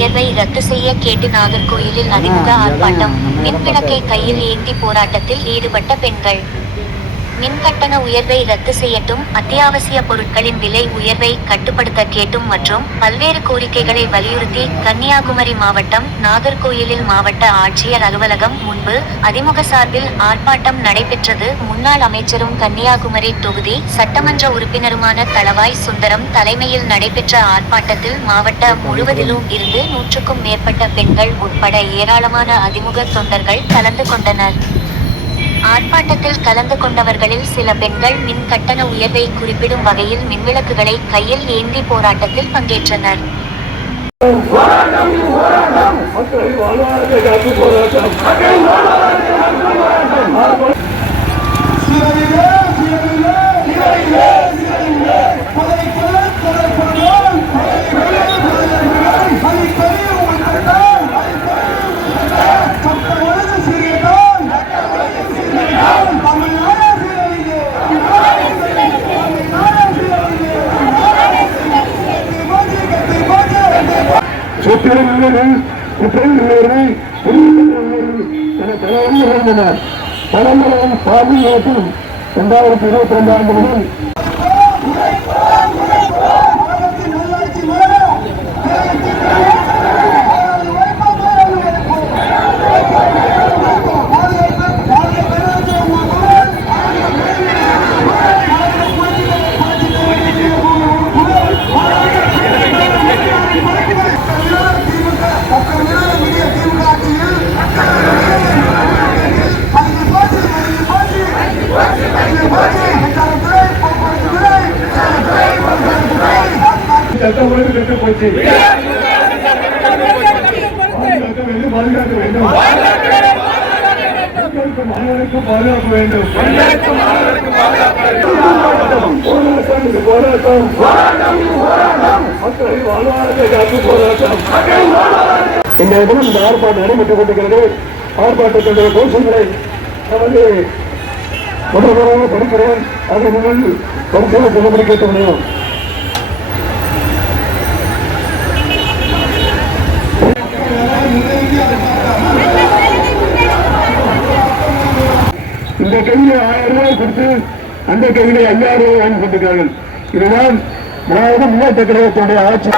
உயர்வை ரத்து செய்ய கேட்டு நாகர்கோயிலில் அறிமுக ஆர்ப்பாட்டம் மின்விளக்கை கையில் ஏந்தி போராட்டத்தில் ஈடுபட்ட பெண்கள். மின் கட்டண உயர்வை ரத்து செய்யட்டும் அத்தியாவசிய பொருட்களின் விலை உயர்வை கட்டுப்படுத்த கேட்டும் மற்றும் பல்வேறு கோரிக்கைகளை வலியுறுத்தி கன்னியாகுமரி மாவட்டம் நாகர்கோயிலில் மாவட்ட ஆட்சியர் அலுவலகம் முன்பு அதிமுக சார்பில் ஆர்ப்பாட்டம் நடைபெற்றது. முன்னாள் அமைச்சரும் கன்னியாகுமரி தொகுதி சட்டமன்ற உறுப்பினருமான தளவாய் சுந்தரம் தலைமையில் நடைபெற்ற ஆர்ப்பாட்டத்தில் மாவட்ட முழுவதிலும் இருந்து நூற்றுக்கும் மேற்பட்ட பெண்கள் உட்பட ஏராளமான அதிமுக தொண்டர்கள் கலந்து கொண்டனர். ஆர்ப்பாட்டத்தில் கலந்து கொண்டவர்களில் சில பெண்கள் மின் கட்டண உயர்வை குறிப்பிடும் வகையில் மின்விளக்குகளை கையில் ஏந்தி போராட்டத்தில் பங்கேற்றனர் சொத்திரங்கள் குற்றங்களை என தலைவர்கள் இருந்தனர் தலைமுறையின் பாதுகாப்பும் இரண்டாயிரத்தி இருபத்தி ரெண்டாம் முதல் சட்டம் ஒழுங்கு கெட்டு போச்சு. பாதுகாக்க வேண்டும் பாதுகாக்க வேண்டும். பாதுகாக்க வேண்டும். போராட்டம் போராட்டம். மக்களை காத்து போராட்டம். இந்த தினம் இந்த ஆர்ப்பாட்டம் நடைபெற்றுக் கொண்டிருக்கிறது. ஆர்ப்பாட்டத்தினுடைய கோஷங்களை நமது முதல்வராக படிக்கிறேன் அதை நீங்கள் கருத்தில் முடியும் கையில ஆயிரம் ரூபாய் கொடுத்து அந்த கையில ஐயாயிரம் ரூபாய் வாங்கி கொண்டிருக்கிறார்கள் இதுதான் திராவிட முன்னேற்ற கழகத்தினுடைய ஆட்சி.